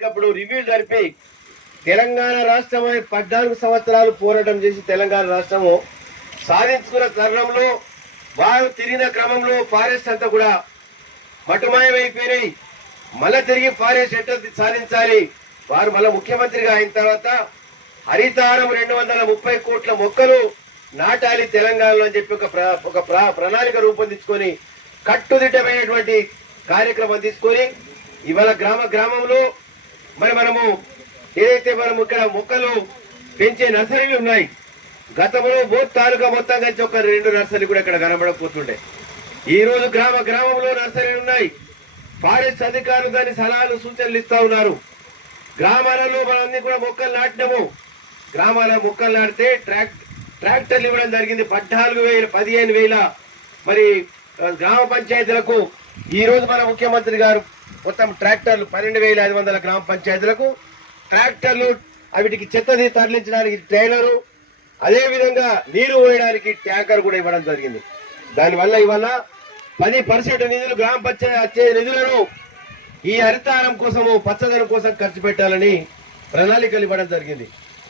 ఎప్పటికప్పుడు రివ్యూ జరిపి తెలంగాణ రాష్ట్రం అనే పద్నాలుగు సంవత్సరాలు పోరాటం చేసి తెలంగాణ రాష్ట్రము సాధించుకున్న తరుణంలో వారు తిరిగిన క్రమంలో ఫారెస్ట్ అంతా కూడా మటుమాయమైపోయినాయి. మళ్ళా తిరిగి ఫారెస్ట్ ఎట్లా సాధించాలి? వారు మళ్ళా ముఖ్యమంత్రిగా అయిన తర్వాత హరితారం రెండు వందల ముప్పై కోట్ల మొక్కలు నాటాలి తెలంగాణలో అని చెప్పి ఒక ప్ర- ఒక ప్రణాళిక రూపొందించుకొని కట్టుదిట్టమైనటువంటి కార్యక్రమం తీసుకొని ఇవాళ గ్రామ గ్రామంలో మరి మనము ఏదైతే మనము ఇక్కడ మొక్కలు పెంచే నర్సరీలు ఉన్నాయి గతంలో బోత్ తాలూకా మొత్తం కలిసి ఒక రెండు నర్సరీలు కూడా ఇక్కడ కనబడకపోతుండే ఈ రోజు గ్రామ గ్రామంలో నర్సరీలు ఉన్నాయి. ఫారెస్ట్ అధికారులు దాని సలహాలు సూచనలు ఇస్తా ఉన్నారు. గ్రామాలలో మనన్నీ కూడా మొక్కలు నాటినాము. గ్రామాల మొక్కలు నాటితే ట్రాక్ ట్రాక్టర్లు ఇవ్వడం జరిగింది. పద్నాలుగు వేల పదిహేను వేల. మరి గ్రామ పంచాయతీలకు ఈరోజు మన ముఖ్యమంత్రి గారు మొత్తం ట్రాక్టర్లు పన్నెండు వేల ఐదు వందల గ్రామ పంచాయతీలకు ట్రాక్టర్లు వీటికి చెత్తది తరలించడానికి ట్రైలరు అదేవిధంగా నీరు పోయడానికి ట్యాంకర్ కూడా ఇవ్వడం జరిగింది. దానివల్ల ఇవాళ పది పర్సెంట్ నిధులు గ్రామ పంచాయతీ వచ్చే నిధులను ఈ హరితారం కోసము పచ్చదనం కోసం ఖర్చు పెట్టాలని ప్రణాళికలు ఇవ్వడం జరిగింది.